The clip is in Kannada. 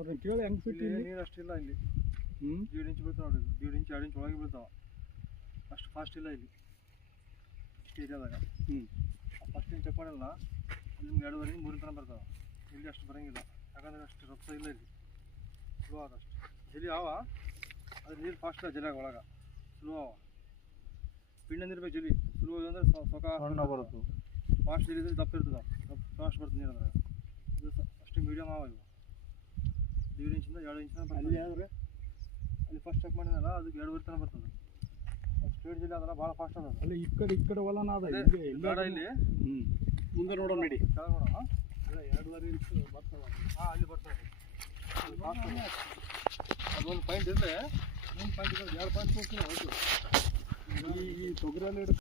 ಅವ್ರನ್ನ ಕೇಳಿ ಹೆಂಗೆ ಫಿಟ್ ಇಲ್ಲಿ ನೀರು ಅಷ್ಟಿಲ್ಲ ಇಲ್ಲಿ. 1.5 ಇಂಚ್ ಬೀಳ್ತಾವೆ ನೋಡಿ, 1.5 ಇಂಚ್ 2 ಇಂಚ್ ಒಳಗೆ ಬೀಳ್ತಾವೆ. ಅಷ್ಟು ಫಾಸ್ಟ್ ಇಲ್ಲ ಇಲ್ಲಿ ಇಷ್ಟು ಏರಿಯಾದಾಗ. ಫಸ್ಟ್ ಏನು ಚೆಕ್ ಮಾಡಿಲ್ಲ, ಇಲ್ಲಿ 2.5 ಇಂಚ್ 3 ತನಕ ಬರ್ತಾವೆ. ಇಲ್ಲಿ ಅಷ್ಟು ಬರೋಂಗಿಲ್ಲ, ಯಾಕಂದರೆ ಅಷ್ಟು ರಫ್ತ ಇಲ್ಲ ಇಲ್ಲಿ. ಸ್ಲೋ ಆದ ಅಷ್ಟು ಜಲಿ ಅವ, ಅದು ನೀರು ಫಾಸ್ಟ್ ಇಲ್ಲ ಜಲಿಯಾಗ ಒಳಗೆ, ಸ್ಲೋ ಅವ. ಪಿಂಡ ನೀರ್ಬೇಕು ಜಲಿ, ಸ್ಲೋ ಅಂದರೆ ಸೊಕ ಸಣ್ಣ ಬರುತ್ತೆ. ಫಾಸ್ಟ್ ಜಲಿ ದಪ್ಪ ಇರ್ತದೆ, ಫಾಸ್ಟ್ ಬರ್ತದೆ ನೀರು ಅಂದ್ರೆ. ಇದು ಅಷ್ಟು ಮೀಡಿಯಮ್ ಅವ ಇವು. 1.5 ಇಂಚಿಂದ 2 ಇಂಚಿನ ಅಲ್ಲಿ ಆದರೆ ಅಲ್ಲಿ ಫಸ್ಟ್ ಚೆಕ್ ಮಾಡಿದ್ನಲ್ಲ, ಅದಕ್ಕೆ 2.5 ತನಕ ಬರ್ತದೆ. ಅದು ಸ್ಪೀಡ್ ಜಲ್ಲಿ ಅದಲ್ಲ, ಭಾಳ ಫಾಸ್ಟ್ ಅದ. ಅಲ್ಲಿ ಈ ಕಡೆ ಹೊಲನ ಅದ ಇಲ್ಲಿ ಮುಂದೆ ನೋಡೋಣ ನಡಿ. ಕೆಳಗೆ ನೋಡೋಣ, 2.5 ಇಂಚ್ ಬರ್ತವೆ. ಅಲ್ಲಿ ಬರ್ತದೆ. ಅದೊಂದು ಪಾಯಿಂಟ್ ಇದ್ದರೆ, 3 ಪಾಯಿಂಟ್ ಇದೆ, 2 ಪಾಯಿಂಟ್ ತೋರಿಸ್ತೀನಿ. ಈ ತೊಗರಲ್ಲಿ